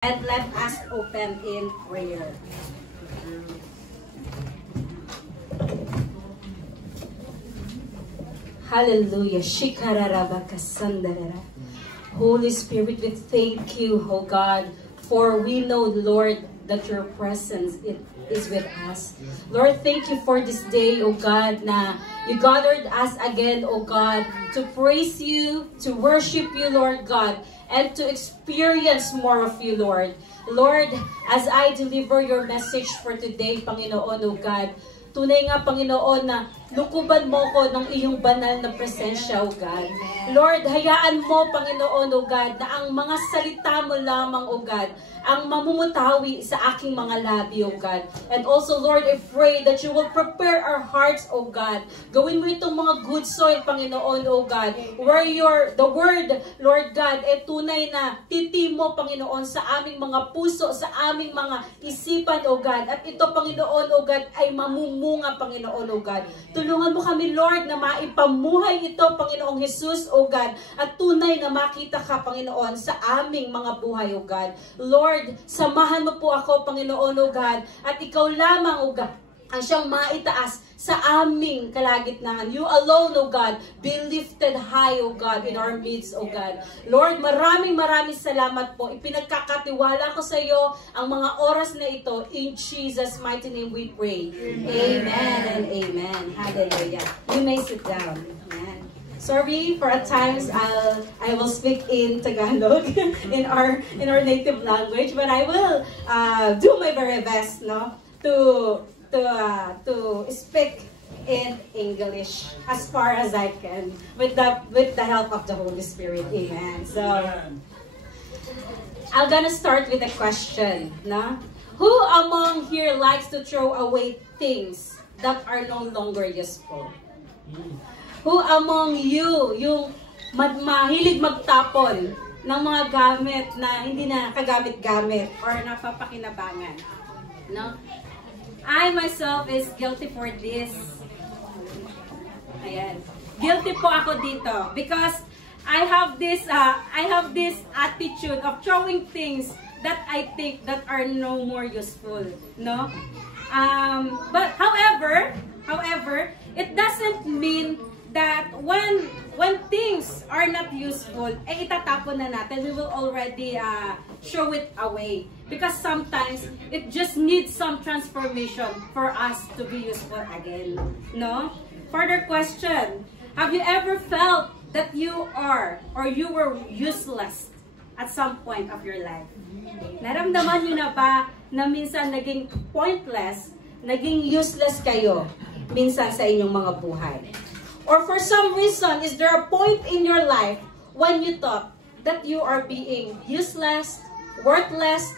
And let us open in prayer. Hallelujah. Holy Spirit, we thank you, oh God, for we know, Lord, that your presence is with us. Lord, thank you for this day, oh God, na you gathered us again, oh God, to praise you, to worship you, Lord God, and to experience more of you, Lord. Lord, as I deliver your message for today, Panginoon, oh God, tunay nga, Panginoon, na lukuban mo ko ng iyong banal na presensya, oh God. Lord, hayaan mo, Panginoon, oh God, na ang mga salita mo lamang, oh God, ang mamumutawi sa aking mga labi, oh God. And also, Lord, I pray that you will prepare our hearts, oh God. Gawin mo itong mga good soil, Panginoon, oh God, where the word, Lord God, tunay na titimo, Panginoon, sa aming mga puso, sa aming mga isipan, oh God. At ito, Panginoon, oh God, ay mamumunga, Panginoon, oh God. Tulungan mo kami, Lord, na maipamuhay ito, Panginoong Jesus, oh God, at tunay na makita ka, Panginoon, sa aming mga buhay, oh God. Lord, samahan mo po ako, Panginoon, oh God, at ikaw lamang, oh God, ang siyang maitaas sa aming kalagitnaan. You alone, oh God, be lifted high, oh God, in our midst, oh God. Lord, maraming salamat po. Ipinagkakatiwala ko sa iyo ang mga oras na ito. In Jesus' mighty name we pray. Amen and amen. Hallelujah. You may sit down. Amen. Sorry for at times I will speak in Tagalog in our native language, but I will do my very best, no, to speak in English as far as I can with the help of the Holy Spirit. Amen. So I'm gonna start with a question, no? Who among here likes to throw away things that are no longer useful? Who among you yung mahilig magtapon ng mga gamit na hindi na kagamit-gamit or napapakinabangan? No? I myself is guilty for this. Ayan. Guilty po ako dito because I have this attitude of throwing things that I think that are no more useful, no? But however, it doesn't mean that when things are not useful, itatapon na natin. We will already throw it away. Because sometimes, it just needs some transformation for us to be useful again. No? Further question. Have you ever felt that you are or you were useless at some point of your life? Naramdaman nyo na ba na minsan naging pointless, naging useless kayo minsan sa inyong mga buhay? Or for some reason, is there a point in your life when you thought that you are being useless, worthless,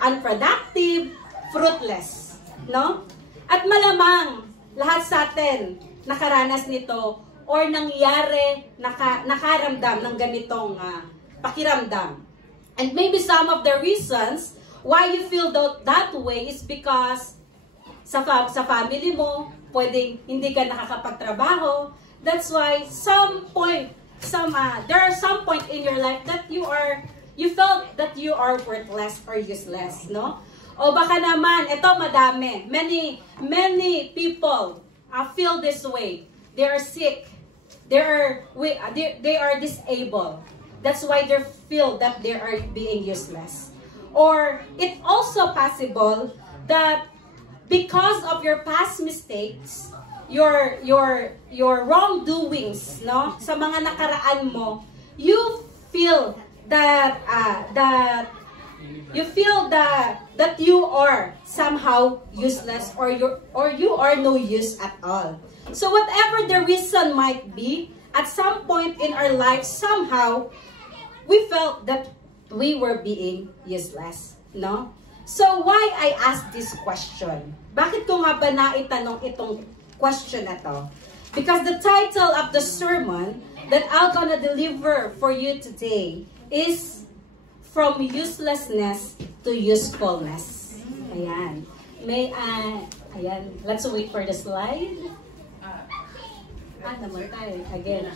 unproductive, fruitless? No? At malamang, lahat sa atin nakaranas nito or nangyari, nakaramdam ng ganitong pakiramdam. And maybe some of the reasons why you feel that way is because sa family mo, pwedeng hindi ka nakakapagtrabaho. That's why there are some point in your life that you felt that you are worthless or useless, no? O baka naman, ito madami. Many people feel this way. They are sick. They are disabled. That's why they feel that they are being useless. Or it's also possible that because of your past mistakes, your wrongdoings, no, sa mga nakaraan mo, you feel that you are somehow useless or you are no use at all. So whatever the reason might be, at some point in our life, somehow we felt that we were being useless, no? So why I ask this question? Bakit ko nga ba naitanong itong question na to? Because the title of the sermon that I'm gonna deliver for you today is From Uselessness to Usefulness. Ayan. Ayan. Let's wait for the slide. namatay. Again.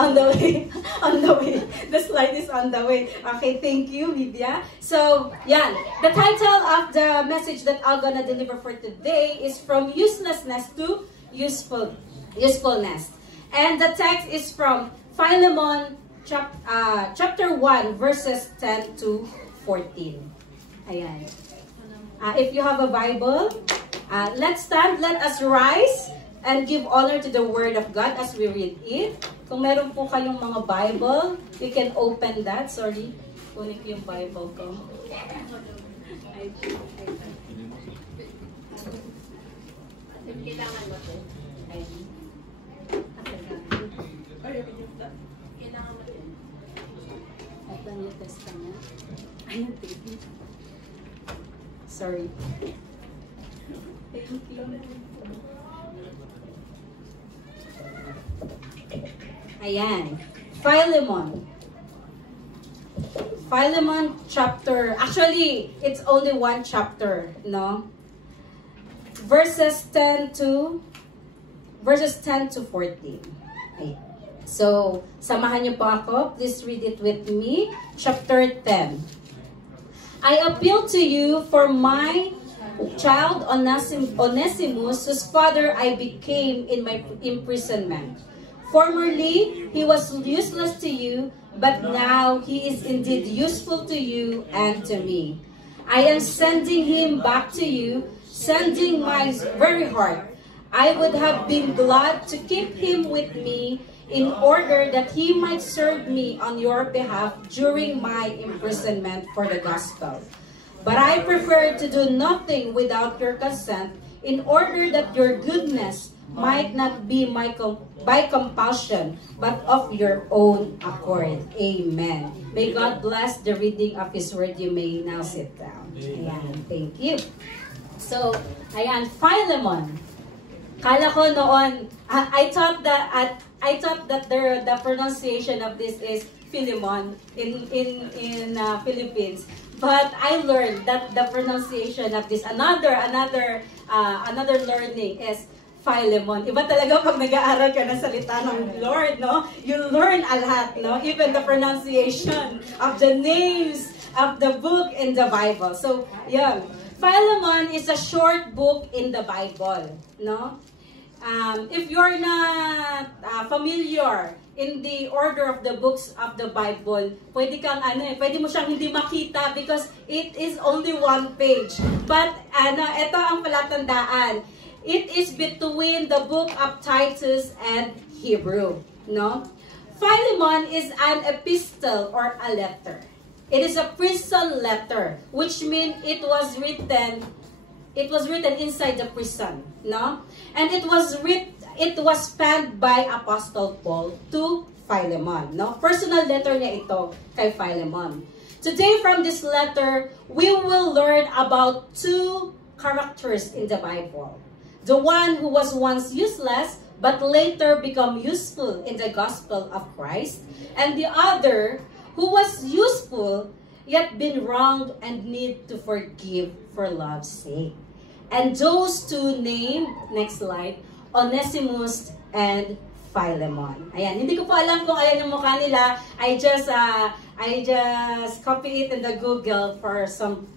On the way. On the way. The slide is on the way. Okay, thank you, Lydia. So, yan. The title of the message that I'm gonna deliver for today is From Uselessness to Usefulness. And the text is from Philemon chapter 1, verses 10 to 14. Ayan. If you have a Bible, let's stand, let us rise, and give honor to the Word of God as we read it. Kung meron po kayong mga Bible, you can open that. Sorry, kunin ko yung Bible ko. Kailangan mo ito? Kailangan mo ito? Ito New Testament. Ayun, thank you. Sorry. Thank you. Ayan. Philemon chapter. Actually, it's only one chapter, no? Verses 10 to 14. Okay. So, samahan niyo po ako. Please read it with me. Chapter 10. I appeal to you for my child Onesimus, whose father I became in my imprisonment. Formerly, he was useless to you, but now he is indeed useful to you and to me. I am sending him back to you, sending my very heart. I would have been glad to keep him with me in order that he might serve me on your behalf during my imprisonment for the gospel. But I prefer to do nothing without your consent, in order that your goodness might not be by compulsion, but of your own accord. Amen. May God bless the reading of His Word. You may now sit down. Ayan, thank you. So, ayan, Philemon. Kala ko noon, I thought that the pronunciation of this is Philemon in Philippines. But I learned that the pronunciation of this another learning is Philemon. Iba talaga pag nag-aaral ka ng salita ng Lord, no? You learn a lot, no? Even the pronunciation of the names of the book in the Bible. So, yeah. Philemon is a short book in the Bible, no? If you're not familiar in the order of the books of the Bible, pwede mo siyang hindi makita because it is only one page. But ito ang palatandaan. It is between the book of Titus and Hebrew, no? Philemon is an epistle or a letter. It is a prison letter, which means it was written inside the prison, no? And it was penned by Apostle Paul to Philemon, no? Personal letter niya ito kay Philemon. Today from this letter, we will learn about two characters in the Bible. The one who was once useless, but later become useful in the gospel of Christ. And the other who was useful, yet been wronged and need to forgive for love's sake. And those two named, next slide, Onesimus and Philemon. Ayan, hindi ko po alam kung ayan yung mukha nila. I just copy it in the Google for some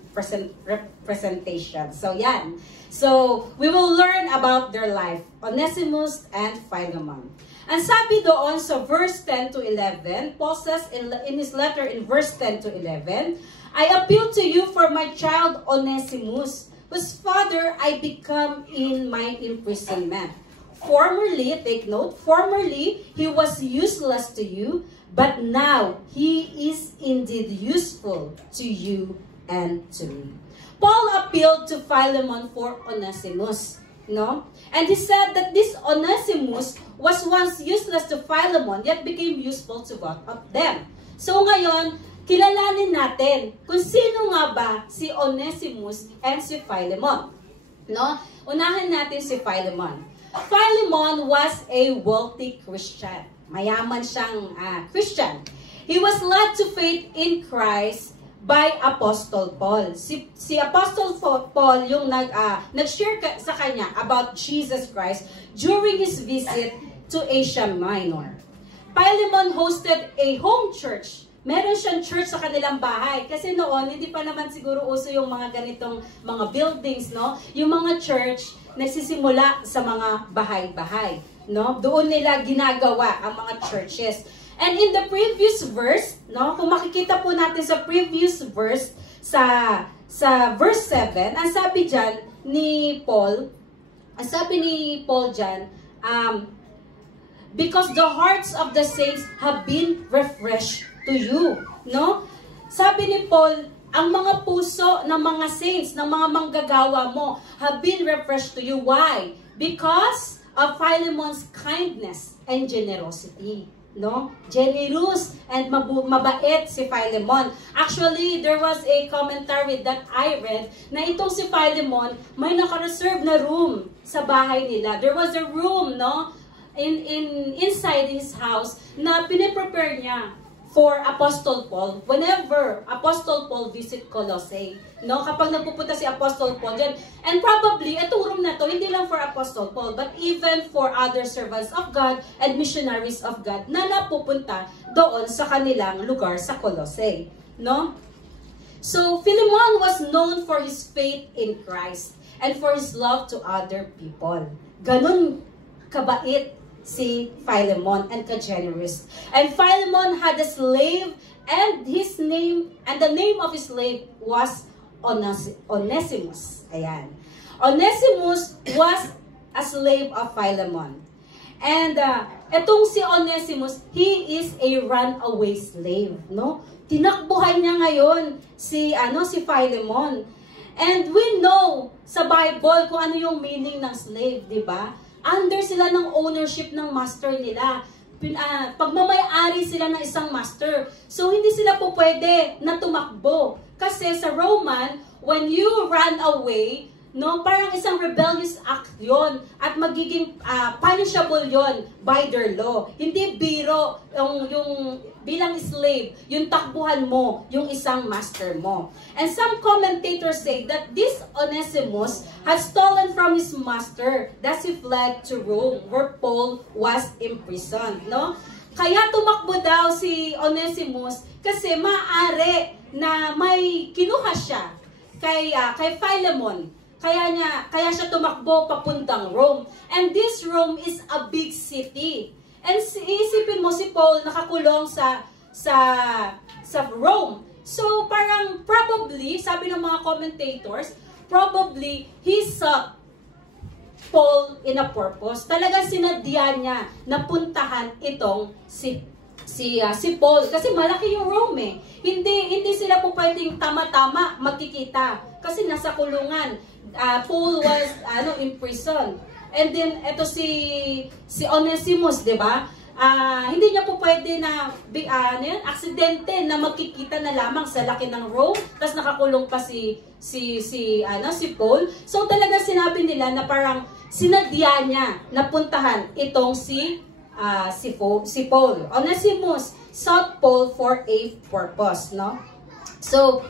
representation. So, yan. So, we will learn about their life, Onesimus and Philemon. And sabi doon sa verse 10 to 11, Paul says in his letter in verse 10 to 11, I appeal to you for my child Onesimus, whose father I become in my imprisonment. Formerly, take note, formerly he was useless to you, but now he is indeed useful to you and to me. Paul appealed to Philemon for Onesimus, no? And he said that this Onesimus was once useless to Philemon, yet became useful to both of them. So ngayon, kilalanin natin kung sino nga ba si Onesimus and si Philemon, no? Unahin natin si Philemon. Philemon was a wealthy Christian. Mayaman siyang Christian. He was led to faith in Christ by Apostle Paul. Si Apostle Paul yung nag-share sa kanya about Jesus Christ during his visit to Asia Minor. Philemon hosted a home church. Meron siyang church sa kanilang bahay. Kasi noon, hindi pa naman siguro uso yung mga ganitong mga buildings, no? Yung mga church, nagsisimula sa mga bahay-bahay, no? Doon nila ginagawa ang mga churches. And in the previous verse, no, kung makikita po natin sa previous verse, sa verse 7, ang sabi diyan ni Paul, diyan, because the hearts of the saints have been refreshed to you, no? Sabi ni Paul, ang mga puso ng mga saints, ng mga manggagawa mo, have been refreshed to you. Why? Because of Philemon's kindness and generosity. No? Generous and mabait si Philemon. Actually, there was a commentary that I read na itong si Philemon may naka-reserve na room sa bahay nila. There was a room, no, inside his house na piniprepare niya for Apostle Paul whenever Apostle Paul visit Colossae. No, kapag nagpupunta si Apostle Paul dyan. And probably, itong room na to, hindi lang for Apostle Paul, but even for other servants of God and missionaries of God na napupunta doon sa kanilang lugar sa Colossae. No? So, Philemon was known for his faith in Christ and for his love to other people. Ganun kabait si Philemon and ka-generous. And Philemon had a slave and the name of his slave was Onesimus. Ayan. Onesimus was a slave of Philemon. And etong si Onesimus, he is a runaway slave, no? Tinakbuhan niya ngayon si Philemon. And we know sa Bible kung ano yung meaning ng slave, di ba? Under sila ng ownership ng master nila. Pagmamay-ari sila ng isang master. So, hindi sila po pwede na tumakbo. Kasi sa Roman, when you run away, no, parang isang rebellious act yon at magiging punishable yon by their law. Hindi biro yung bilang slave, yung takbuhan mo, yung isang master mo. And some commentators say that this Onesimus had stolen from his master, thus he fled to Rome, where Paul was imprisoned. No? Kaya tumakbo daw si Onesimus kasi maaari na may kinuha siya kay Philemon. Kaya siya tumakbo papuntang Rome. And this Rome is a big city. And iisipin mo si Paul nakakulong sa Rome. So parang probably, sabi ng mga commentators, probably he sought Paul in a purpose. Talagang sinadya niya na puntahan itong si Paul. Kasi malaki yung Rome eh. Hindi sila po pwedeng tama-tama magkikita. Kasi nasa kulungan. Paul was in prison. And then ito si Onesimus, 'di ba? Hindi niya po pwede na aksidente na magkikita na lamang sa laki ng Rome, tapos nakakulong pa si Paul. So talaga sinabi nila na parang sinadya niya na puntahan itong si Paul. Onesimus sought Paul for a purpose, no? So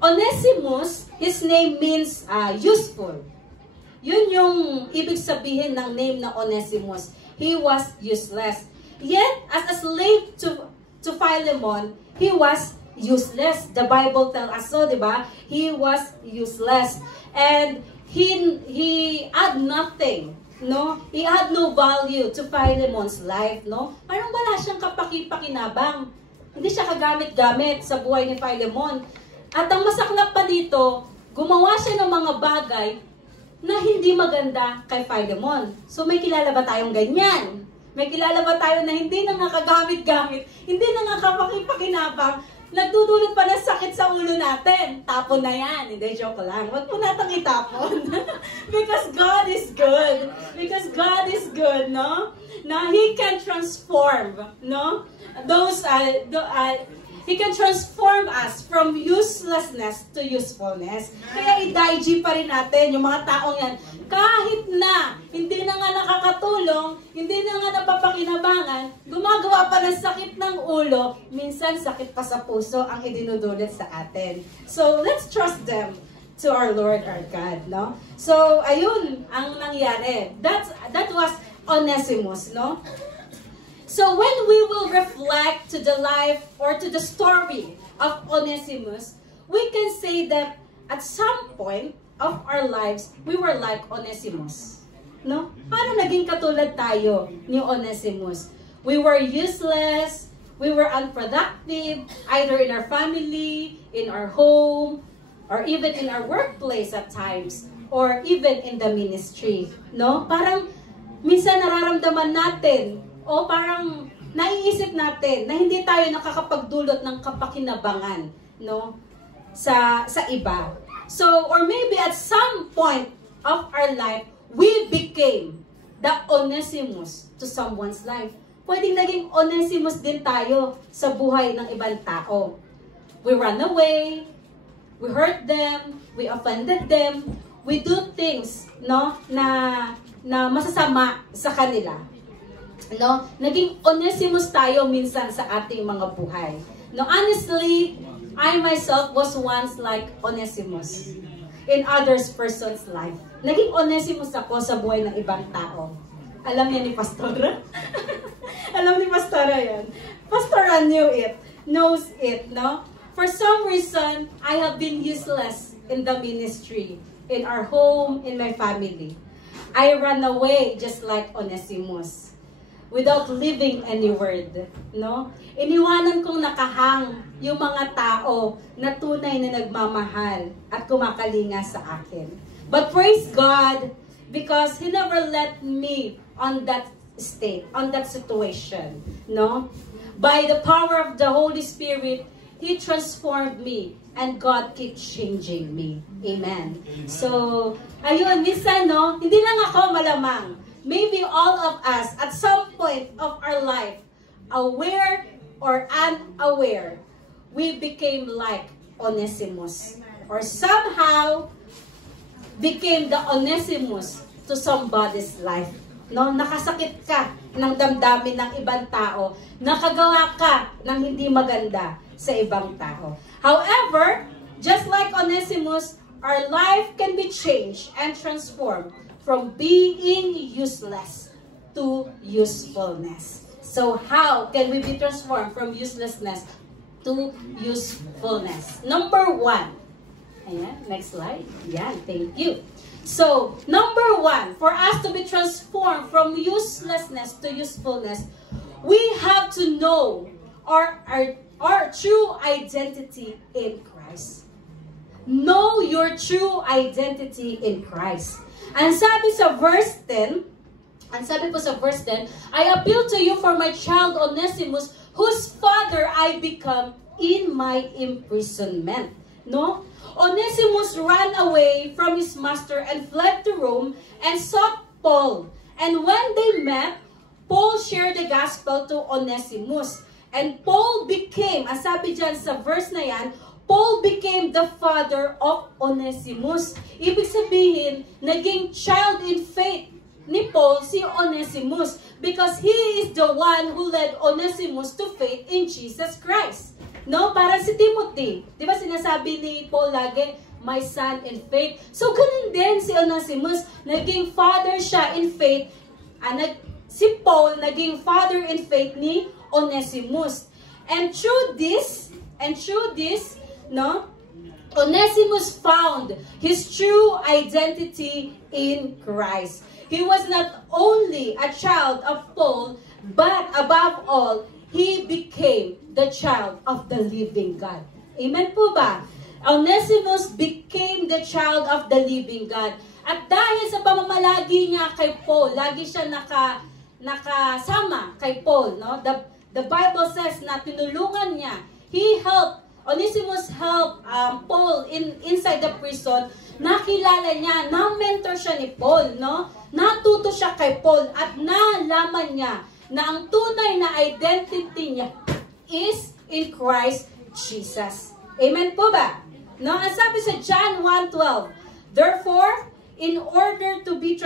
Onesimus, his name means useful. Yun yung ibig sabihin ng name na Onesimus. He was useless. Yet, as a slave to Philemon, he was useless. The Bible tells us so, di ba? He was useless. And he had nothing. No? He had no value to Philemon's life. No? Parang wala siyang kapaki-pakinabang. Hindi siya kagamit-gamit sa buhay ni Philemon. At ang masaklap pa dito, gumawa siya ng mga bagay na hindi maganda kay Philemon. So may kilala ba tayong ganyan? May kilala ba tayo na hindi na nakagamit-gamit, hindi na nakapaki-pakinabang, nagdudulot pa ng sakit sa ulo natin? Tapon na yan. Hindi, joke lang. Huwag po natin itapon. Because God is good. Because God is good, no? Na He can transform, no? He can transform us from uselessness to usefulness. Kaya i-dig pa rin natin yung mga taong yan. Kahit na hindi na nga nakakatulong, hindi na nga napapakinabangan, gumagawa pa ng sakit ng ulo, minsan sakit pa sa puso ang idinudulot sa atin. So, let's trust them to our Lord, our God, no? So, ayun ang nangyari. That was Onesimus, no? So when we will reflect to the life or to the story of Onesimus, we can say that at some point of our lives, we were like Onesimus. No? Paano naging katulad tayo ni Onesimus? We were useless, we were unproductive, either in our family, in our home, or even in our workplace at times, or even in the ministry. No? Parang minsan nararamdaman natin o parang naiisip natin na hindi tayo nakakapagdulot ng kapakinabangan, no, sa iba. So, or maybe at some point of our life, we became the Onesimus to someone's life. Pwedeng naging Onesimus din tayo sa buhay ng ibang tao. We run away, we hurt them, we offended them, we do things, no, na masasama sa kanila. No, naging Onesimus tayo minsan sa ating mga buhay. No, honestly, I myself was once like Onesimus in others person's life. Naging Onesimus ako sa buhay ng ibang tao. Alam niya ni Pastora? Alam ni Pastora yan. Pastora knows it, no? For some reason, I have been useless in the ministry, in our home, in my family. I ran away just like Onesimus, without leaving any word, no? Iniwanan kong nakahang yung mga tao na tunay na nagmamahal at kumakalinga sa akin. But praise God, because He never let me on that state, on that situation, no? By the power of the Holy Spirit, He transformed me and God keeps changing me. Amen. So, ayun, minsan, no, hindi lang ako malamang. Maybe all of us, at some point of our life, aware or unaware, we became like Onesimus. Or somehow, became the Onesimus to somebody's life. No? Nakasakit ka ng damdamin ng ibang tao. Nakagawa ka ng hindi maganda sa ibang tao. However, just like Onesimus, our life can be changed and transformed from being useless to usefulness. So how can we be transformed from uselessness to usefulness? Number one. Ayan, next slide. Ayan, thank you. So, number one, for us to be transformed from uselessness to usefulness, we have to know our true identity in Christ. Know your true identity in Christ. Ang sabi sa verse 10, I appeal to you for my child Onesimus, whose father I become in my imprisonment. No? Onesimus ran away from his master and fled to Rome and sought Paul. And when they met, Paul shared the gospel to Onesimus. And Paul became, ang sabi dyan sa verse na yan, Paul became the father of Onesimus. Ibig sabihin, naging child in faith ni Paul si Onesimus because he is the one who led Onesimus to faith in Jesus Christ. No? Para si Timothy. Di ba sinasabi ni Paul lagi, my son in faith. So, ganun din si Onesimus. Naging father siya in faith. Si Paul, naging father in faith ni Onesimus. And through this, no, Onesimus found his true identity in Christ. He was not only a child of Paul, but above all, he became the child of the living God. Amen po ba? Onesimus became the child of the living God. At dahil sa pamamalagi niya kay Paul, lagi siya nakasama kay Paul, no? The Bible says na tinulungan niya. Onesimus helped Paul inside the prison. Nakilala niya, na-mentor siya ni Paul, no? Natuto siya kay Paul at nalaman niya na ang tunay na identity niya is in Christ Jesus. Amen po ba? No, ang sabi sa John 1:12, therefore, in order to be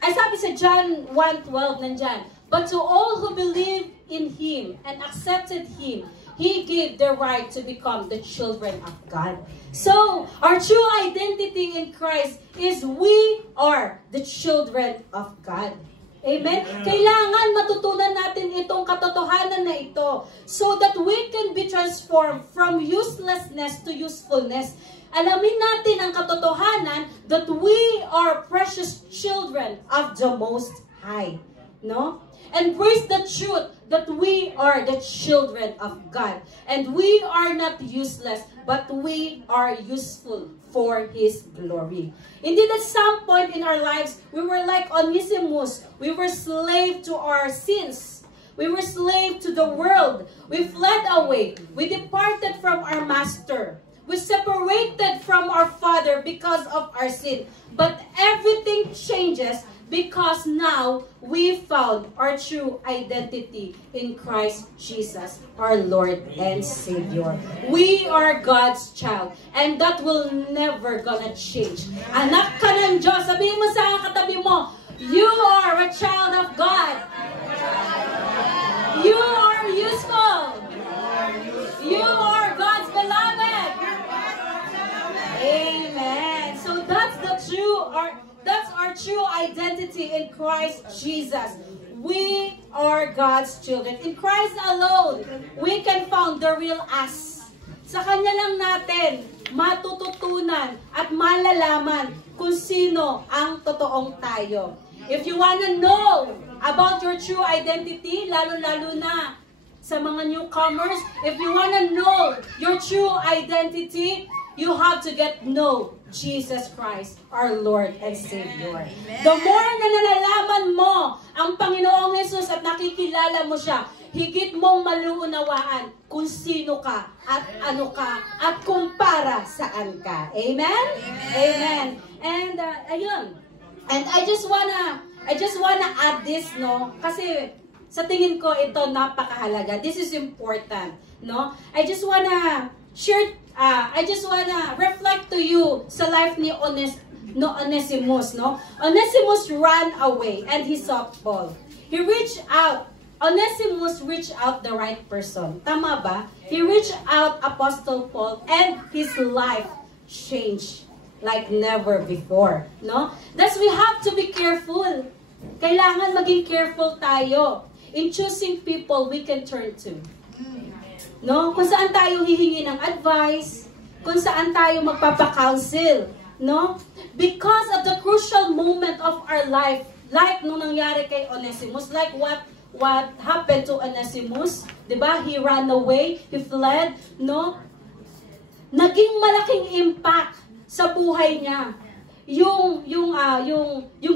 ay sabi sa John 1:12 nandyan, but to all who believe in Him and accepted Him, He gave the right to become the children of God. So, our true identity in Christ is we are the children of God. Amen? Kailangan matutunan natin itong katotohanan na ito so that we can be transformed from uselessness to usefulness. Alamin natin ang katotohanan that we are precious children of the Most High. No? Embrace the truth that we are the children of God. And we are not useless, but we are useful for His glory. Indeed, at some point in our lives, we were like Onesimus. We were slave to our sins. We were slave to the world. We fled away. We departed from our master. We separated from our Father because of our sin. But everything changes because now we found our true identity in Christ Jesus, our Lord and Savior. We are God's child, and that will never gonna change. Anak ka ng Diyos. Sabihin mo sa katabi mo, you are a child of God. You are useful. You are God's beloved. Amen. So that's our true identity in Christ Jesus. We are God's children. In Christ alone, we can find the real us. Sa Kanya lang natin matututunan at malalaman kung sino ang totoong tayo. If you wanna know about your true identity, lalo-lalo na sa mga newcomers, if you wanna know your true identity, you have to get know Jesus Christ, our Lord and Savior. Amen. The more na nalalaman mo ang Panginoong Jesus at nakikilala mo siya, higit mong maluunawaan kung sino ka at ano ka at kung para saan ka. Amen? Amen. And ayun. And I just wanna add this, no? Kasi sa tingin ko ito napakahalaga. This is important, no? I just wanna reflect to you sa life ni Onesimus, no? Onesimus ran away and he sought Paul. He reached out. Onesimus reached out the right person. Tama ba? He reached out Apostle Paul and his life changed like never before, no? Thus we have to be careful. Kailangan maging careful tayo in choosing people we can turn to. No? Kung saan tayo hihingi ng advice, kung saan tayo magpapa-counsel, no? Because of the crucial moment of our life, like nung nangyari kay Onesimus, like what happened to Onesimus, 'di ba? He ran away, he fled, no? Naging malaking impact sa buhay niya yung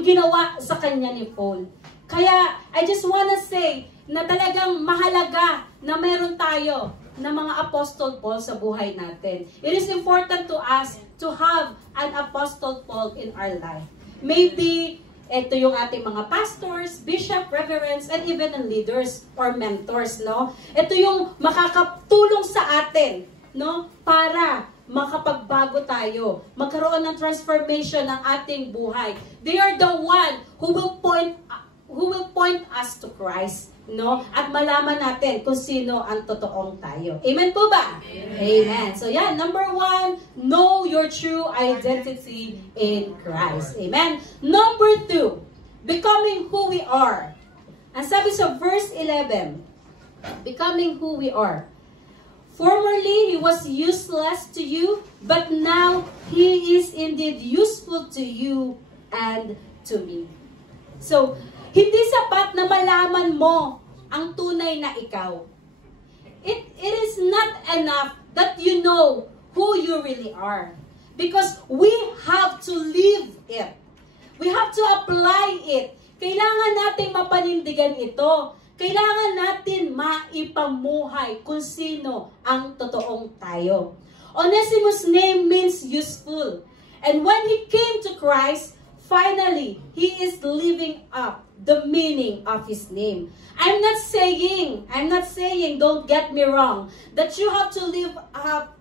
ginawa sa kanya ni Paul. Kaya I just wanna say na talagang mahalaga na meron tayo na mga Apostle Paul sa buhay natin. It is important to us to have an Apostle Paul in our life. Maybe ito yung ating mga pastors, bishop, reverends, and even leaders or mentors, no? Ito yung makakatulong sa atin, no? Para makapagbago tayo, magkaroon ng transformation ng ating buhay. They are the one who will point us to Christ, no? At malaman natin kung sino ang totoong tayo. Amen po ba? Amen. So yeah, number 1, know your true identity in Christ. Amen. Number 2, becoming who we are. Ang sabi sa verse 11, becoming who we are. Formerly, he was useless to you, but now he is indeed useful to you and to me. So, hindi sapat na malaman mo ang tunay na ikaw. It is not enough that you know who you really are. Because we have to live it. We have to apply it. Kailangan natin mapanindigan ito. Kailangan natin maipamuhay kung sino ang totoong tayo. Onesimus' name means useful. And when he came to Christ, finally, he is living up the meaning of His name. I'm not saying, don't get me wrong, that you have to live up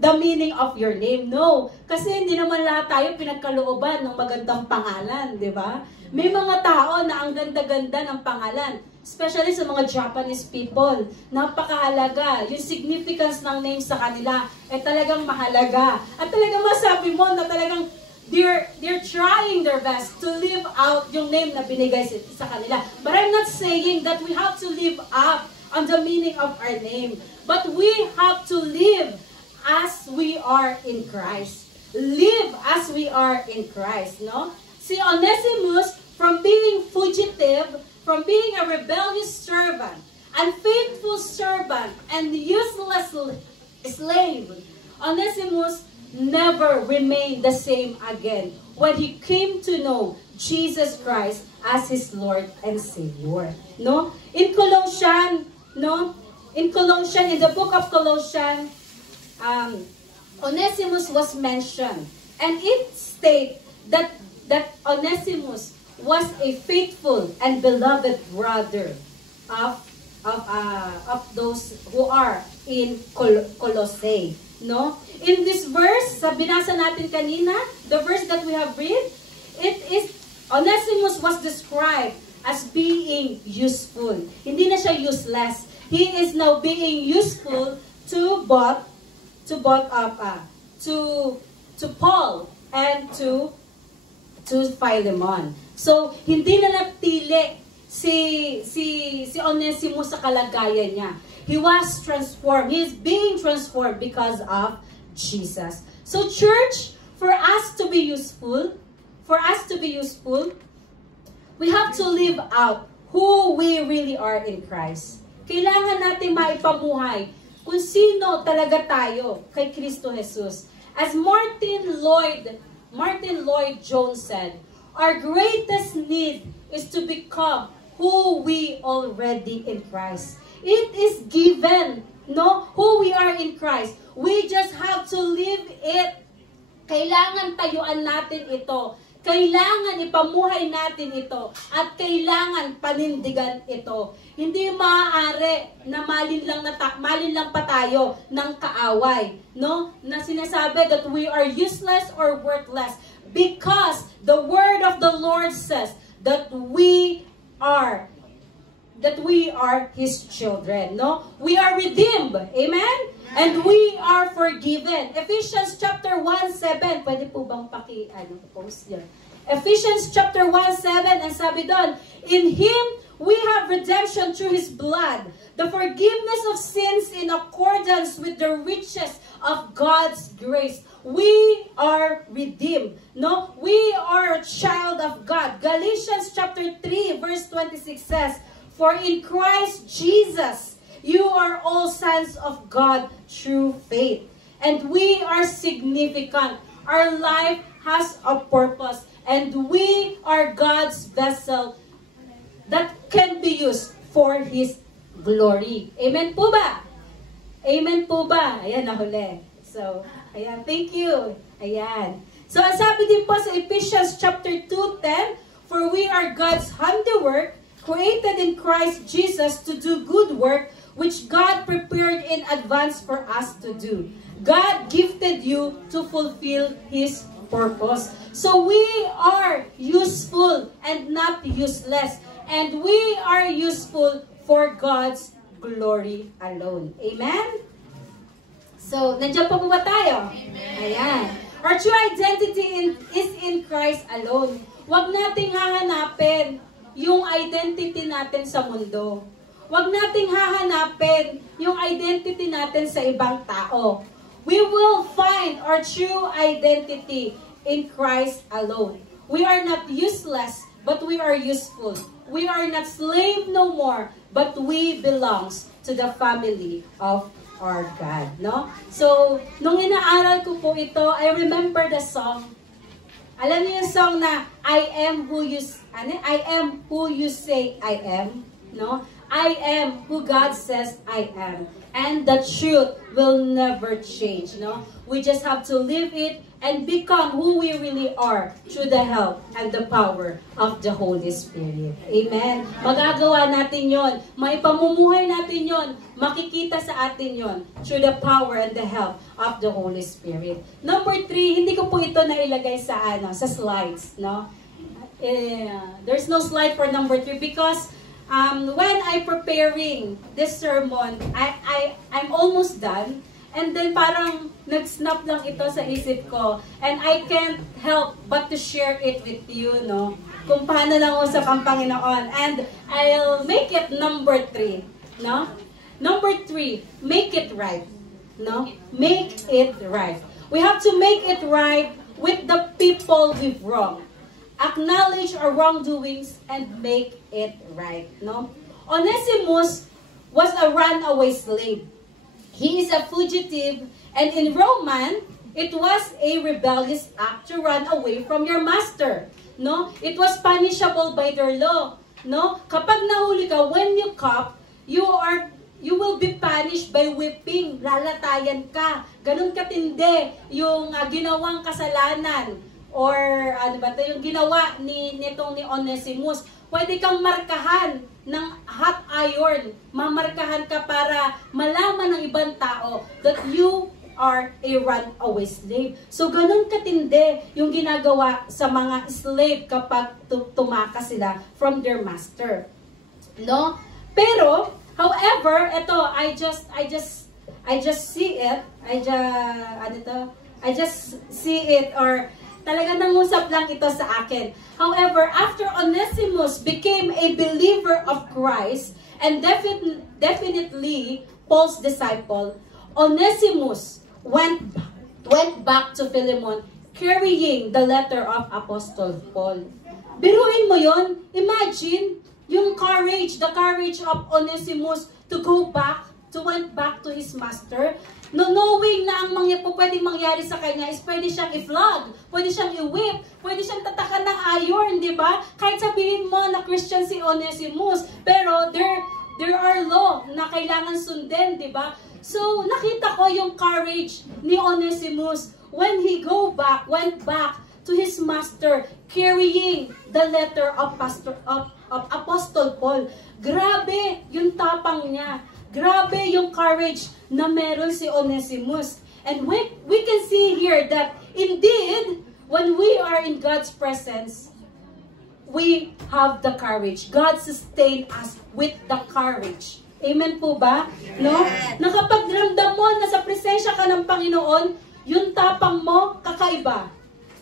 the meaning of your name. No. Kasi hindi naman lahat tayo pinagkalooban ng magandang pangalan, di ba? May mga tao na ang ganda-ganda ng pangalan. Especially sa mga Japanese people. Napakahalaga. Yung significance ng name sa kanila ay talagang mahalaga. At talagang masabi mo na talagang they're trying their best to live out yung name na binigay sa kanila. But I'm not saying that we have to live up on the meaning of our name. But we have to live as we are in Christ. Live as we are in Christ, no? Si Onesimus, from being fugitive, from being a rebellious servant, unfaithful servant, and useless slave, Onesimus never remained the same again when he came to know Jesus Christ as his Lord and Savior. No? In Colossians, in the book of Colossians, Onesimus was mentioned, and it states that Onesimus was a faithful and beloved brother of those who are in Colossae. No? In this verse, sa binasa natin kanina, the verse that we have read, it is Onesimus was described as being useful. Hindi na siya useless. He is now being useful to Paul and to Philemon. So, hindi na natili si Onesimus sa kalagayan niya. He was transformed. He is being transformed because of Jesus. So, church, for us to be useful, we have to live out who we really are in Christ. Kailangan natin maipamuhay kung sino talaga tayo kay Kristo Jesus. As Martin Lloyd Jones said, our greatest need is to become who we already in Christ. It is given, no? Who we are in Christ. We just have to live it. Kailangan tayuan natin ito. Kailangan ipamuhay natin ito. At kailangan panindigan ito. Hindi maaari na malin lang pa tayo ng kaaway, no? Na sinasabi that we are useless or worthless. Because the word of the Lord says that we are His children, no? We are redeemed, amen? And we are forgiven. Ephesians chapter 1:7, pwede po bang post yan? Ephesians chapter 1:7, and sabi doon, in Him we have redemption through His blood, the forgiveness of sins in accordance with the riches of God's grace. We are redeemed. No? We are a child of God. Galatians chapter 3 verse 26 says, for in Christ Jesus, you are all sons of God through faith. And we are significant. Our life has a purpose. And we are God's vessel that can be used for His glory. Amen po ba? Amen po ba? Ayan, nahuli. So, ayan, thank you. Ayan. So, ang sabi din po sa Ephesians chapter 2:10, for we are God's handiwork, created in Christ Jesus to do good work, which God prepared in advance for us to do. God gifted you to fulfill His purpose. So, we are useful and not useless. And we are useful for God's glory alone. Amen? So, nandiyan pa po ba tayo? Amen. Ayan. Our true identity is in Christ alone. Huwag nating hahanapin yung identity natin sa mundo. Huwag nating hahanapin yung identity natin sa ibang tao. We will find our true identity in Christ alone. We are not useless, but we are useful. We are not slave no more, but we belongs to the family of our God, no? So, nung inaaral ko po ito, I remember the song. Alam niyo yung song na I am who you say I am, no? I am who God says I am. And the truth will never change, no? We just have to live it and become who we really are through the help and the power of the Holy Spirit. Amen? Magagawa natin yon, maipamumuhay natin yon, makikita sa atin yon through the power and the help of the Holy Spirit. Number 3, hindi ko po ito nailagay sa slides, no? There's no slide for number 3 because when I'm preparing this sermon, I'm almost done. And then parang nag-snap lang ito sa isip ko. And I can't help but to share it with you, no? Kung paano lang usap ang Panginoon. And I'll make it number 3, no? Number 3, make it right, no? Make it right. We have to make it right with the people we've wronged. Acknowledge our wrongdoings and make it right, no? Onesimus was a runaway slave. He is a fugitive, and in Roman, it was a rebellious act to run away from your master, no? It was punishable by their law, no? Kapag nahuli ka, when you caught, you will be punished by whipping, lalatayan ka. Ganun katindi yung ginawang kasalanan. Or yung ginawa ni Onesimus. Pwede kang markahan ng hot iron. Mamarkahan ka para malaman ng ibang tao that you are a runaway slave. So ganun katindi yung ginagawa sa mga slave kapag tumakas sila from their master. No? Pero however, ito I just see it. I just see it or talaga nangusap lang ito sa akin. However, after Onesimus became a believer of Christ and definitely Paul's disciple, Onesimus went back to Philemon carrying the letter of Apostle Paul. Biruin mo yon. Imagine yung the courage of Onesimus to went back to his master. No, knowing na ang pwedeng mangyari sa kanya is pwede siyang i-flog, pwede siyang i-whip, pwede siyang tatakan ng iron, di ba? Kahit sabihin mo na Christian si Onesimus, pero there are law na kailangan sundin, di ba? So, nakita ko yung courage ni Onesimus when he went back to his master carrying the letter of Apostle Paul. Grabe yung tapang niya. Grabe yung courage na meron si Onesimus. And we can see here that indeed, when we are in God's presence, we have the courage. God sustained us with the courage. Amen po ba? No? Na kapag ramdam mo na sa presensya ka ng Panginoon, yung tapang mo, kakaiba.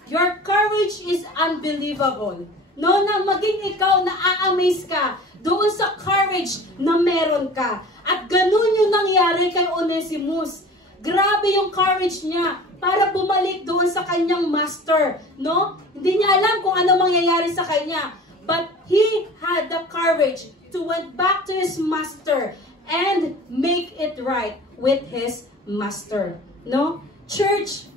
Your courage is unbelievable. No, na maging ikaw na a-amaze ka doon sa courage na meron ka. At ganun yung nangyari kay Onesimus. Grabe yung courage niya para bumalik doon sa kanyang master. No? Hindi niya alam kung ano mangyayari sa kanya. But he had the courage to went back to his master and make it right with his master. No? Church,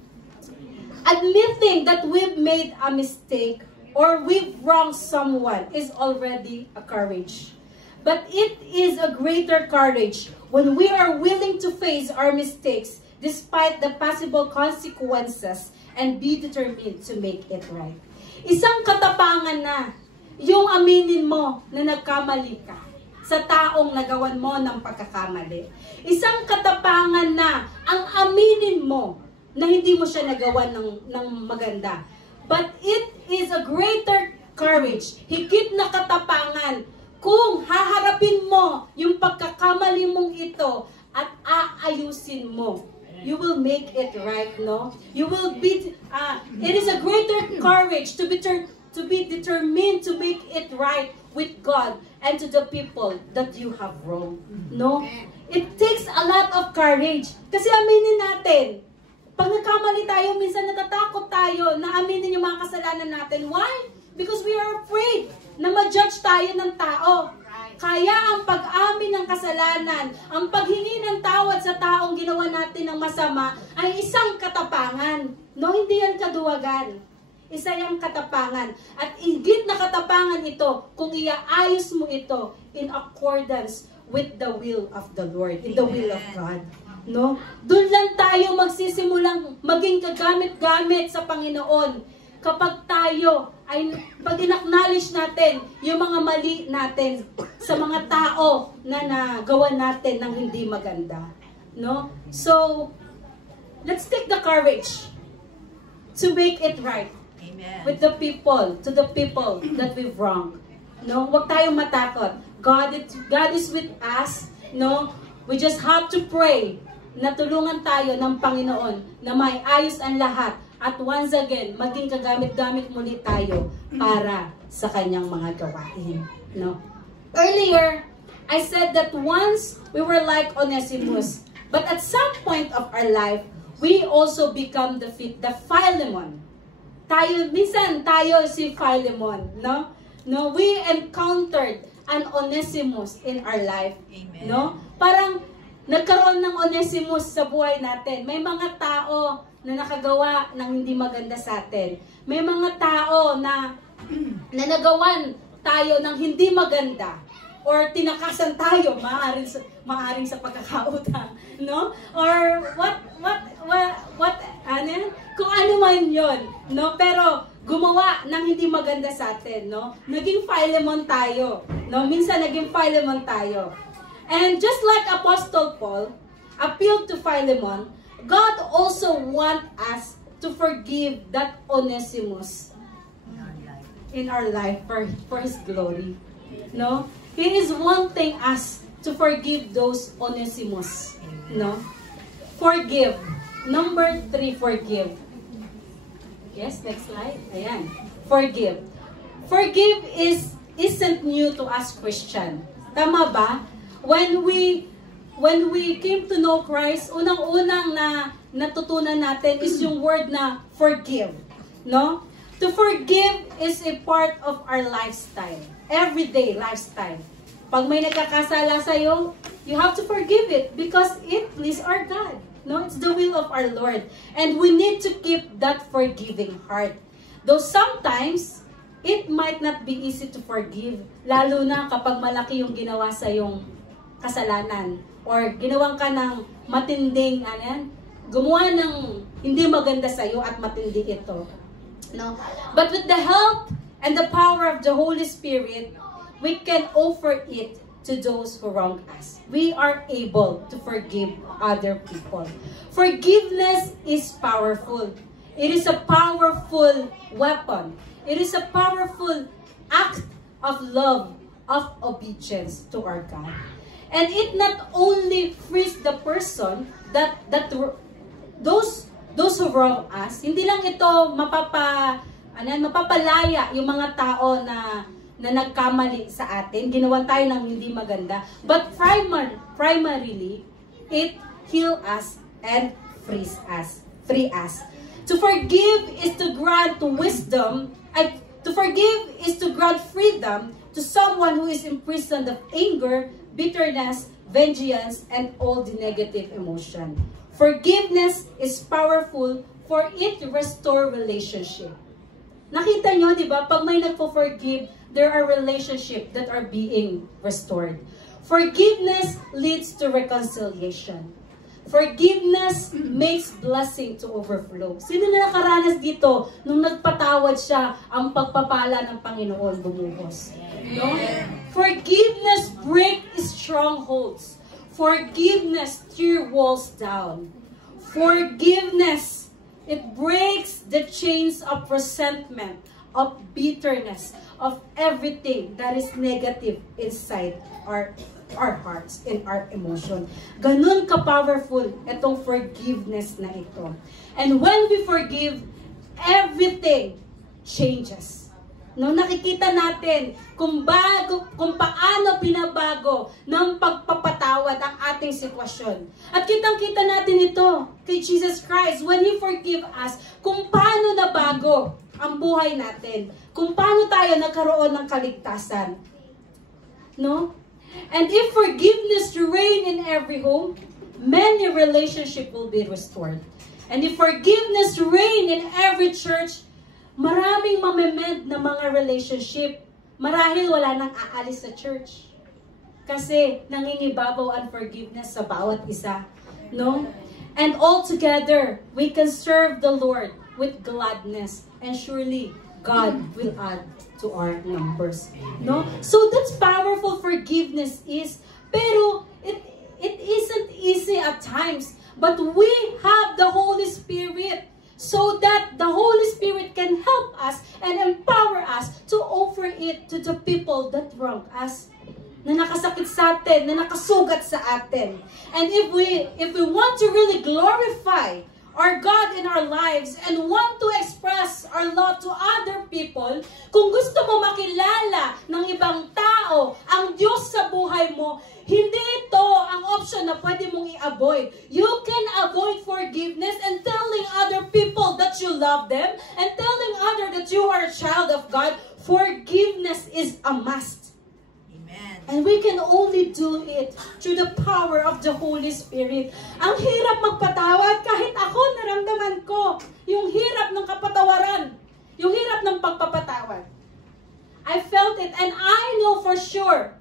admitting that we've made a mistake or we've wronged someone is already a courage. But it is a greater courage when we are willing to face our mistakes despite the possible consequences and be determined to make it right. Isang katapangan na yung aminin mo na nagkamali ka sa taong nagawan mo ng pagkakamali. Isang katapangan na ang aminin mo na hindi mo siya nagawa ng maganda. But it is a greater courage, higit na katapangan, kung haharapin mo yung pagkakamali mong ito at aayusin mo. You will make it right, no? You will be, it is a greater courage to be determined to make it right with God and to the people that you have wronged, no? It takes a lot of courage. Kasi aminin natin, pag nagkamali tayo, minsan natatakot tayo na aminin yung mga kasalanan natin. Why? Because we are afraid na ma-judge tayo ng tao. Kaya ang pag-amin ng kasalanan, ang paghingi ng tawad sa taong ginawa natin ng masama ay isang katapangan. No, hindi yan kaduwagan. Isa yung katapangan. At higit na katapangan ito kung iaayos mo ito in accordance with the will of the Lord, in the will of God. No? Doon lang tayo magsisimulang maging kagamit-gamit sa Panginoon kapag tayo ay pag in-acknowledge natin yung mga mali natin sa mga tao na nagawa natin ng hindi maganda. No? So, let's take the courage to make it right. Amen. With the people, to the people that we've wronged. No? Huwag tayong matakot. God is with us. No? We just have to pray na tulungan tayo ng Panginoon na may ayos ang lahat. At once again, maging kagamit-gamit muli tayo para sa kanyang mga gawain. No? Earlier, I said that once we were like Onesimus, but at some point of our life, we also become the Philemon. Minsan tayo si Philemon, no? No, we encountered an Onesimus in our life. Amen. No? Parang nagkaroon ng Onesimus sa buhay natin. May mga tao na nakagawa ng hindi maganda sa atin. May mga tao na nagawan tayo ng hindi maganda or tinakasan tayo, maaring sa pagkakautang, no? Or kung ano man yon, no? Pero gumawa ng hindi maganda sa atin, no? Naging Philemon tayo, no? Minsan naging Philemon tayo. And just like Apostle Paul appealed to Philemon, God also wants us to forgive that Onesimus in our life for His glory, no? He is wanting us to forgive those Onesimus, no? Forgive. Number 3, forgive. Yes, next slide. Ayan. Forgive. Forgive isn't new to us Christian. Tama ba? When we came to know Christ, unang-unang na natutunan natin is yung word na forgive, no? To forgive is a part of our lifestyle, everyday lifestyle. Pag may nagkakasala sa'yo, you have to forgive it because it pleases our God. No, it's the will of our Lord. And we need to keep that forgiving heart. Though sometimes, it might not be easy to forgive, lalo na kapag malaki yung ginawa sa yung kasalanan or ginawang ka ng matinding, gumawa ng hindi maganda sa iyo at matindi ito. No? But with the help and the power of the Holy Spirit, we can offer it to those who wrong us. We are able to forgive other people. Forgiveness is powerful. It is a powerful weapon. It is a powerful act of love, of obedience to our God. And it not only frees the person those who wrong us, hindi lang ito mapapalaya yung mga tao na nagkamali sa atin, ginawan tayo ng hindi maganda, but primarily, it heal us and free us. To forgive is to grant wisdom, to forgive is to grant freedom to someone who is imprisoned of anger, bitterness, vengeance, and all the negative emotion. Forgiveness is powerful for it to restore relationship. Nakita nyo, di ba? Pag may nagpo-forgive, there are relationships that are being restored. Forgiveness leads to reconciliation. Forgiveness makes blessing to overflow. Sino na nakaranas dito nung nagpatawad siya, ang pagpapala ng Panginoon bumuhos? No? Forgiveness breaks strongholds. Forgiveness tear walls down. Forgiveness, it breaks the chains of resentment, of bitterness, of everything that is negative inside our hearts and our emotion. Ganun ka-powerful itong forgiveness na ito. And when we forgive, everything changes. No, nakikita natin kung paano pinabago ng pagpapatawad ang ating sitwasyon. At kitang-kita natin ito kay Jesus Christ when He forgive us, kung paano nabago ang buhay natin, kung paano tayo nagkaroon ng kaligtasan. No? And if forgiveness reign in every home, many relationship will be restored. And if forgiveness reign in every church, maraming mamemend na mga relationship. Marahil wala nang aalis sa church. Kasi nangingibabaw ang forgiveness sa bawat isa. No? And all together, we can serve the Lord with gladness. And surely, God will add to our numbers. No? So that's powerful forgiveness is. Pero it isn't easy at times. But we have the Holy Spirit so that the Holy Spirit can help us and empower us to offer it to the people that wrong us. Na nakasakit sa atin, na nakasugat sa atin. And if we want to really glorify our God in our lives and want to express our love to other people, kung gusto mo makilala ng ibang tao ang Diyos sa buhay mo, hindi ito ang option na pwede mong i-avoid. You can avoid forgiveness and telling other people that you love them and telling others that you are a child of God. Forgiveness is a must. And we can only do it through the power of the Holy Spirit. Ang hirap magpatawad, kahit ako naramdaman ko yung hirap ng kapatawaran, yung hirap ng pagpapatawad. I felt it and I know for sure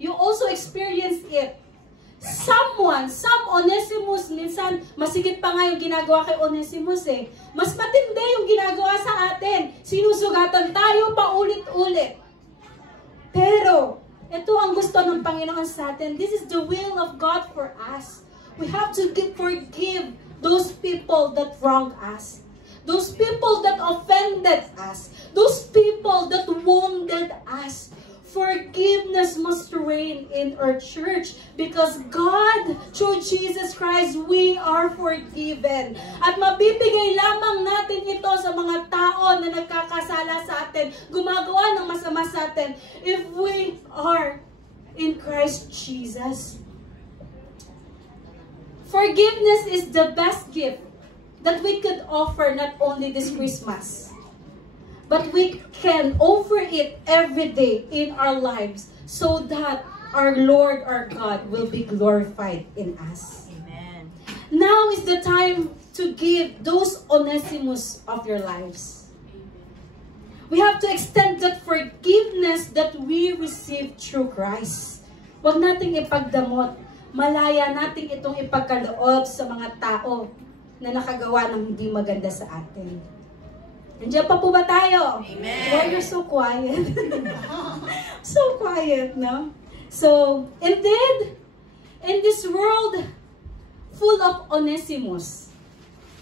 you also experienced it. Some Onesimus, minsan masigit pa nga yung ginagawa kay Onesimus eh. Mas matindi yung ginagawa sa atin. Sinusugatan tayo paulit-ulit. Pero, ito ang gusto ng Panginoon sa atin. This is the will of God for us. We have to forgive those people that wronged us. Those people that offended us. Those people that wounded us. Forgiveness must reign in our church because God, through Jesus Christ, we are forgiven. At mabibigay lamang natin ito sa mga tao na nagkakasala sa atin, gumagawa ng masama sa atin, if we are in Christ Jesus. Forgiveness is the best gift that we could offer not only this Christmas, but we can offer it every day in our lives so that our Lord, our God, will be glorified in us. Amen. Now is the time to give those Onesimus of your lives. We have to extend that forgiveness that we receive through Christ. Huwag nating ipagdamot. Malaya nating itong ipagkaloob sa mga tao na nakagawa ng hindi maganda sa atin. Nandiyan pa po ba tayo? Amen. Why you're so quiet? So quiet, no? So, indeed, in this world full of Onesimus,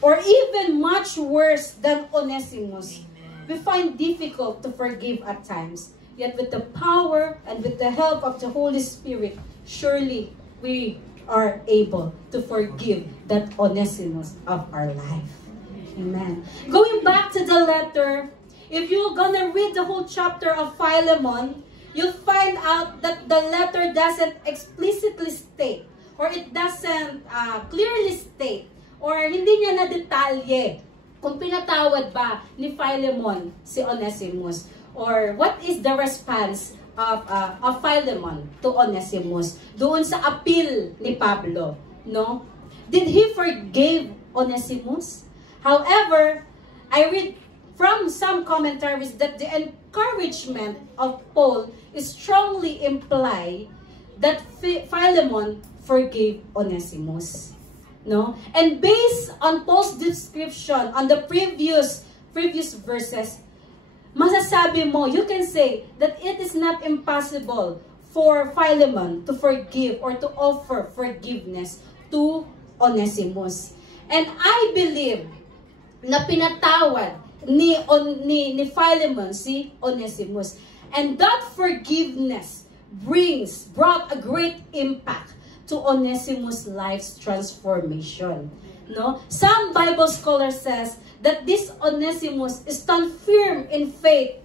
or even much worse than Onesimus, we find difficult to forgive at times. Yet with the power and with the help of the Holy Spirit, surely we are able to forgive that Onesimus of our life. Amen. Going back to the letter, if you're gonna read the whole chapter of Philemon, you'll find out that the letter doesn't explicitly state, or it doesn't clearly state, or hindi niya na-detalye kung pinatawad ba ni Philemon si Onesimus, or what is the response of Philemon to Onesimus doon sa appeal ni Pablo, no? Did he forgive Onesimus? However, I read from some commentaries that the encouragement of Paul strongly imply that Philemon forgave Onesimus. No? And based on Paul's description on the previous verses, masasabi mo, you can say that it is not impossible for Philemon to forgive or to offer forgiveness to Onesimus. And I believe na pinatawad ni Philemon si Onesimus. And that forgiveness brought a great impact to Onesimus' life's transformation. No? Some Bible scholars says that this Onesimus stand firm in faith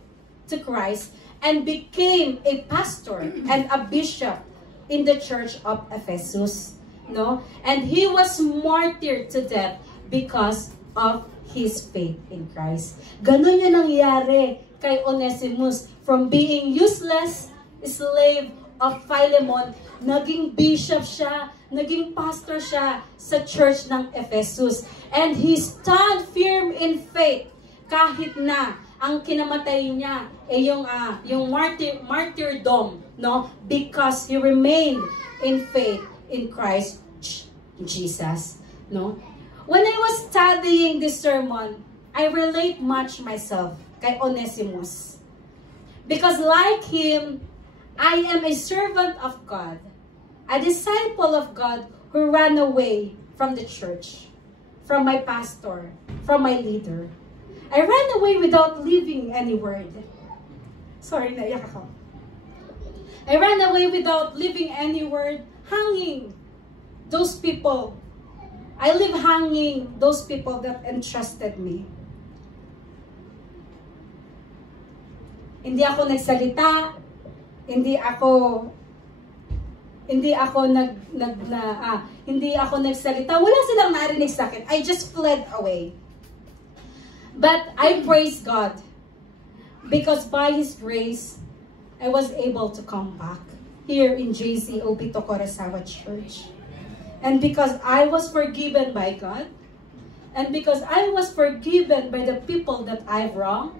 to Christ and became a pastor and a bishop in the church of Ephesus. No? And he was martyred to death because of his faith in Christ. Ganon yung nangyari kay Onesimus. From being useless slave of Philemon, naging bishop siya, naging pastor siya sa church ng Ephesus. And he stand firm in faith kahit na ang kinamatay niya ay yung martyrdom, no? Because he remained in faith in Christ Jesus, no? When I was studying this sermon, I relate much myself kay Onesimus. Because like him, I am a servant of God, a disciple of God who ran away from the church, from my pastor, from my leader. I ran away without leaving any word. Sorry, naiyak ako. I ran away without leaving any word, hanging those people. I live hanging those people that entrusted me. Hindi ako nagsalita, hindi ako nagsalita. Wala silang narinig sa akin. I just fled away. But I praise God because by His grace, I was able to come back here in JCOP Tocorasawa Church. And because I was forgiven by God, and because I was forgiven by the people that I've wronged,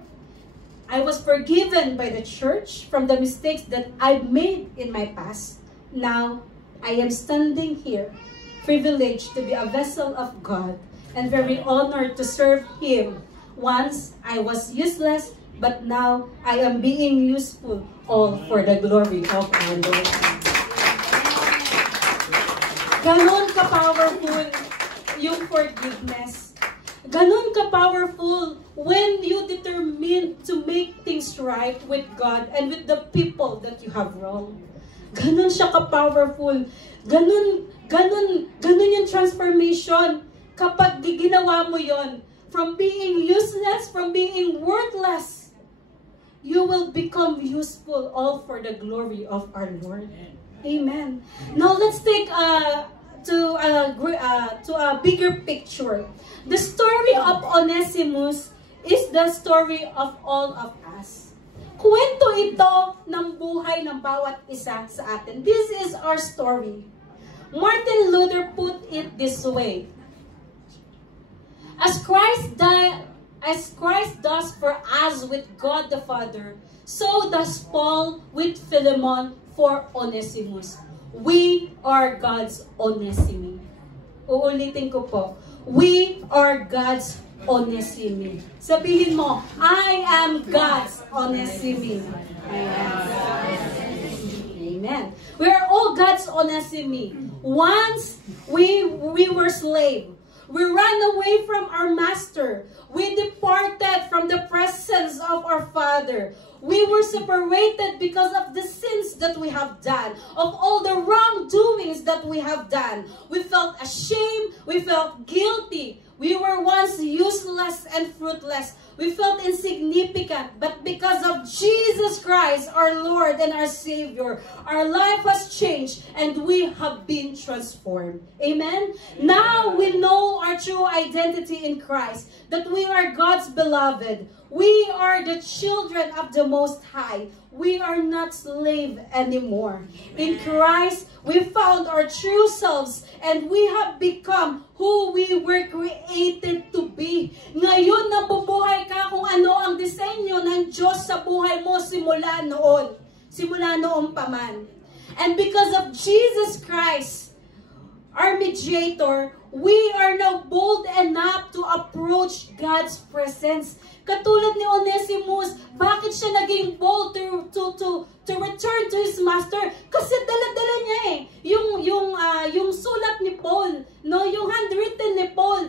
I was forgiven by the church from the mistakes that I've made in my past. Now, I am standing here, privileged to be a vessel of God, and very honored to serve Him. Once, I was useless, but now, I am being useful, all for the glory of our Lord. Ganon ka-powerful yung forgiveness. Ganon ka-powerful when you determine to make things right with God and with the people that you have wronged. Ganon siya ka-powerful. Ganon yung transformation. Kapag ginawa mo yon, from being useless, from being worthless, you will become useful, all for the glory of our Lord. Amen. Now let's take to a bigger picture. The story of Onesimus is the story of all of us. Kwento ito ng buhay ng bawat isa sa atin. This is our story. Martin Luther put it this way: As Christ does for us with God the Father, so does Paul with Philemon for Onesimus. We are God's Onesimi. Uulitin ko po. We are God's Onesimi. Sabihin mo, I am God's Onesimi. Amen. We are all God's Onesimi. Once we were slaves. We ran away from our master. We departed from the presence of our Father. We were separated because of the sins that we have done, of all the wrongdoings that we have done. We felt ashamed. We felt guilty. We were once useless and fruitless. We felt insignificant. But because of Jesus Christ, our Lord and our Savior, our life has changed and we have been transformed. Amen? Now we know our true identity in Christ, that we are God's beloved. We are the children of the Most High. We are not slaves anymore. In Christ, we found our true selves and we have become who we were created to be. Ngayon, nabubuhay ka kung ano ang disenyo ng Diyos sa buhay mo simula noon pa man. And because of Jesus Christ, our mediator, we are now bold enough to approach God's presence. Katulad ni Onesimus, bakit siya naging bold to return to his master? Kasi dala-dala niya yung sulat ni Paul, no, yung handwritten ni Paul,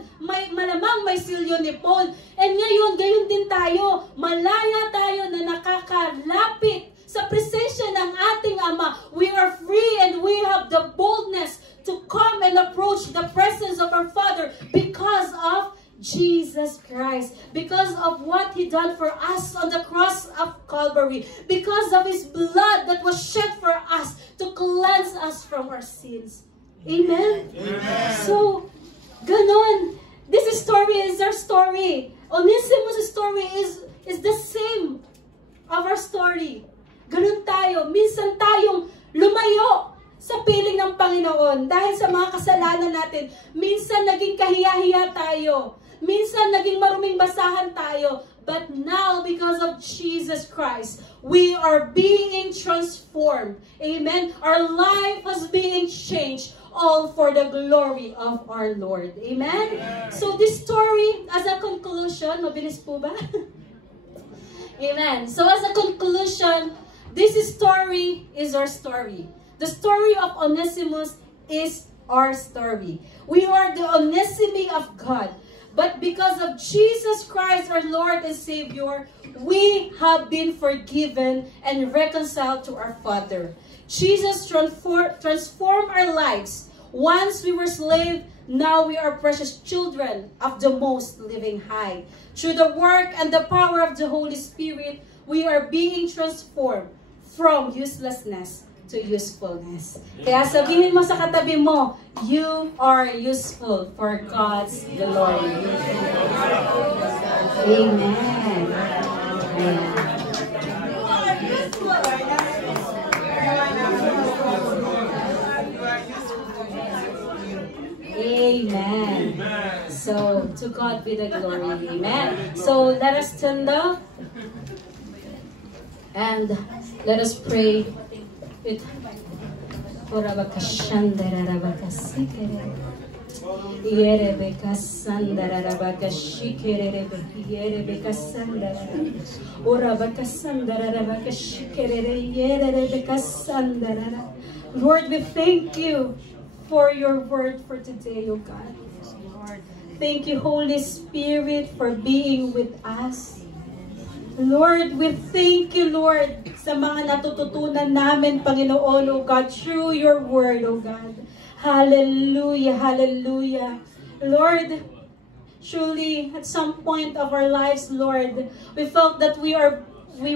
malamang may silyo ni Paul. And ngayon, gayon din tayo, malaya tayo na nakakalapit sa presensya ng ating Ama. We are free and we have the boldness to come and approach the presence of our Father because of Jesus Christ, because of what He done for us on the cross of Calvary, because of His blood that was shed for us to cleanse us from our sins. Amen? Amen. So, ganon. This story is our story. Onesimus' story is the same of our story. Ganon tayo. Minsan tayong lumayo sa piling ng Panginoon dahil sa mga kasalanan natin. Minsan naging kahiya-hiya tayo. Minsan naging maruming basahan tayo. But now, because of Jesus Christ, we are being transformed. Amen? Our life has been changed, all for the glory of our Lord. Amen? So this story, as a conclusion, mabilis po ba? Amen. So as a conclusion, this story is our story. The story of Onesimus is our story. We are the Onesime of God. But because of Jesus Christ, our Lord and Savior, we have been forgiven and reconciled to our Father. Jesus transformed our lives. Once we were slaves, now we are precious children of the Most Living High. Through the work and the power of the Holy Spirit, we are being transformed from uselessness to usefulness. Kaya sabihin mo sa katabi mo, you are useful for God's glory. Amen. Amen. So, to God be the glory. Amen. So, let us stand up and let us pray with Lord, we thank you for your word for today, O God. Thank you, Holy Spirit, for being with us. Lord, we thank you, Lord, sa mga natututunan namin, Panginoon, O God, through your word, O God. Hallelujah, hallelujah. Lord, truly, at some point of our lives, Lord, we felt that we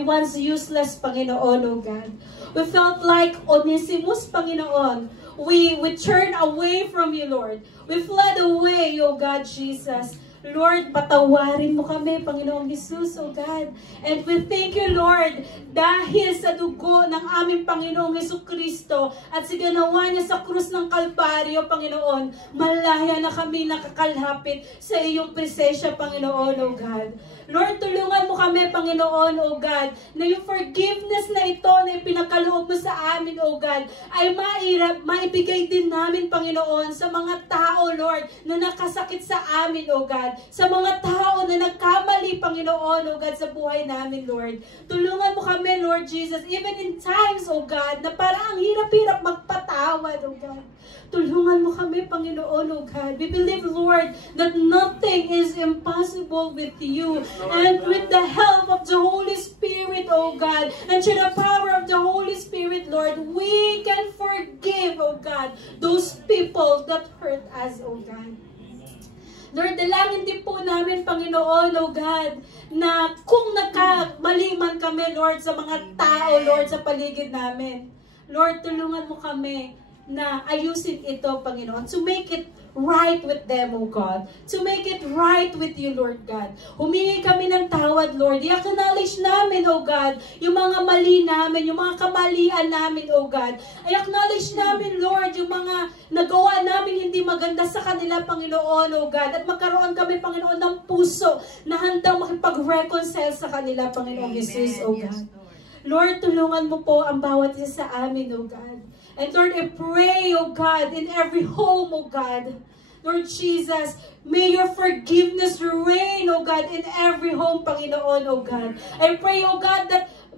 once useless, Panginoon, O God. We felt like Onesimus, Panginoon. We turned away from you, Lord. We fled away, O God, Jesus. Lord, patawarin mo kami, Panginoong Jesus, O God. And we thank you, Lord, dahil sa dugo ng aming Panginoong Jesucristo at sa ginawa niya sa krus ng Kalbaryo, Panginoon, malaya na kami nakakalapit sa iyong presensya, Panginoon, O God. Lord, tulungan mo kami, Panginoon, O God, na yung forgiveness na ito na ipinakaloob mo sa amin, O God, ay maibigay din namin, Panginoon, sa mga tao, Lord, na nakasakit sa amin, O God, sa mga tao na nagkamali, Panginoon, O God, sa buhay namin, Lord. Tulungan mo kami, Lord Jesus, even in times, O God, na parang ang hirap-hirap magpatawad, O God. Tulungan mo kami, Panginoon, O God. We believe, Lord, that nothing is impossible with you. And with the help of the Holy Spirit, O God, and through the power of the Holy Spirit, Lord, we can forgive, O God, those people that hurt us, O God. Lord, dalangin din po namin, Panginoon, O God, na kung nagkamali man kami, Lord, sa mga tao, Lord, sa paligid namin, Lord, tulungan mo kami na ayusin ito, Panginoon, to make it right with them, O God. To make it right with you, Lord God. Humingi kami ng tawad, Lord. I-acknowledge namin, O God, yung mga mali namin, yung mga kamalian namin, O God. I-acknowledge namin, Lord, yung mga nagawa namin hindi maganda sa kanila, Panginoon, O God. At magkaroon kami, Panginoon, ng puso na handang makipag-reconcile sa kanila, Panginoon Jesus, O God. Lord, tulungan mo po ang bawat isa sa amin, O God. And Lord, I pray, O God, in every home, O God, Lord Jesus, may your forgiveness reign, O God, in every home, Panginoon, O God. I pray, O God,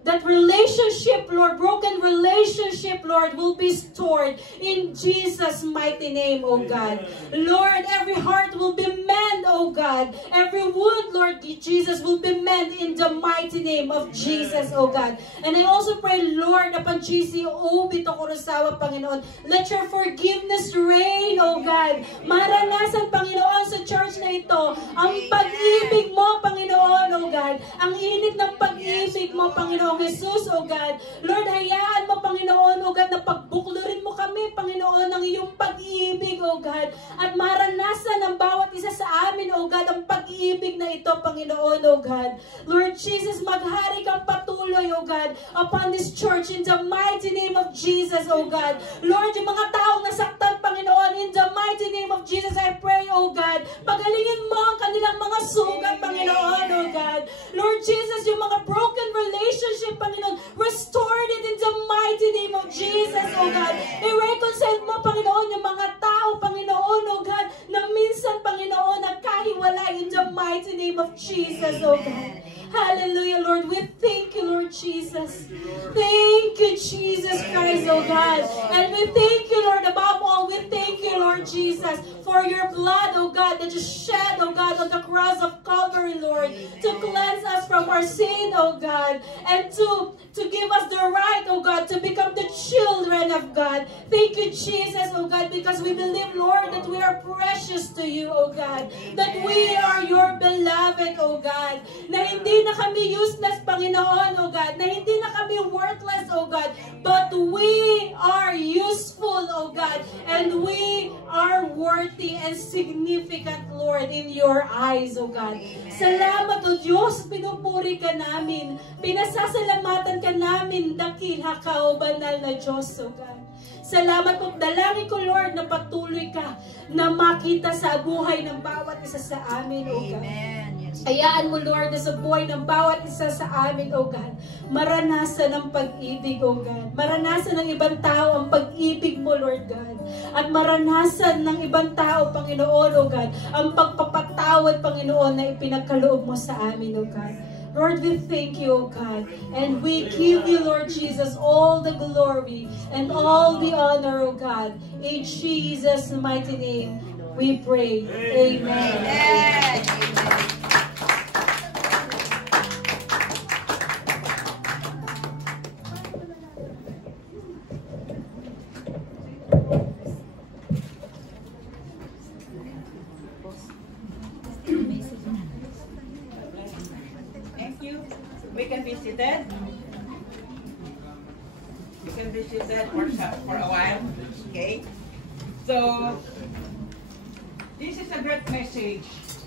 that relationship, Lord, broken relationship, Lord, will be restored in Jesus' mighty name, O God. Lord, every heart will be mended, O God. Every wound, Lord Jesus, will be mended in the mighty name of Jesus, O God. And I also pray, Lord, upon GCO, Bito Kurosawa, Panginoon, let your forgiveness reign, O God. Maranasan, Panginoon, sa church na ito, ang pag-ibig mo, Panginoon, O God. Ang init ng pag-ibig mo, Panginoon Jesus, O God. Lord, hayaan mo, Panginoon, O God, na pagbuklurin mo kami, Panginoon, ng iyong pag-ibig, O God. At maranasan ng bawat isa sa amin, O God, ang pag-ibig pag-ibig na ito, Panginoon, O God. Lord Jesus, maghari kang patuloy, O God, upon this church in the mighty name of Jesus, O God. Lord, yung mga taong nasaktan, Panginoon, in the mighty name of Jesus, I pray, O God, pagalingin mo ang kanilang mga sugat, Panginoon, O God. Lord Jesus, yung mga broken relationship, Panginoon, restored it in the mighty name of Jesus, O God. I-reconcile mo, Panginoon, yung mga tao, Panginoon, O God, na minsan, Panginoon, nagkahiwalay in the mighty name of Jesus, O God. Hallelujah, Lord. We thank you, Lord Jesus. Thank you, Jesus Christ, oh God. And we thank you, Lord, above all, we thank you, Lord Jesus, for your blood, oh God, that you shed, oh God, on the cross of Calvary, Lord, to cleanse us from our sin, oh God, and to give us the right, oh God, to become the children of God. Thank you, Jesus, oh God, because we believe, Lord, that we are precious to you, oh God, that we are your beloved, oh God, na hindi na kami useless, Panginoon, oh God, na hindi na kami worthless, oh God, but we are useful, oh God, and we are worthy and significant, Lord, in your eyes, oh God. Salamat, oh Diyos, pinupuri ka namin, pinasasalamatan ka namin, dakila ka, o banal na Diyos, oh God. Salamat po, dalangin ko, Lord, na patuloy ka na makita sa buhay ng bawat isa sa amin, oh God. Amen. Hayaan mo, Lord, na sa buhay ng bawat isa sa amin, oh God, maranasan ang pag-ibig, oh God. Maranasan ng ibang tao ang pag-ibig mo, Lord God. At maranasan ng ibang tao, Panginoon, oh God, ang pagpapatawad, Panginoon, na ipinagkaloob mo sa amin, oh God. Lord, we thank you, O God, and we give you, Lord Jesus, all the glory and all the honor, O God. In Jesus' mighty name, we pray. Amen. Amen. We can be seated. We can be seated for a while. Okay. So this is a great message.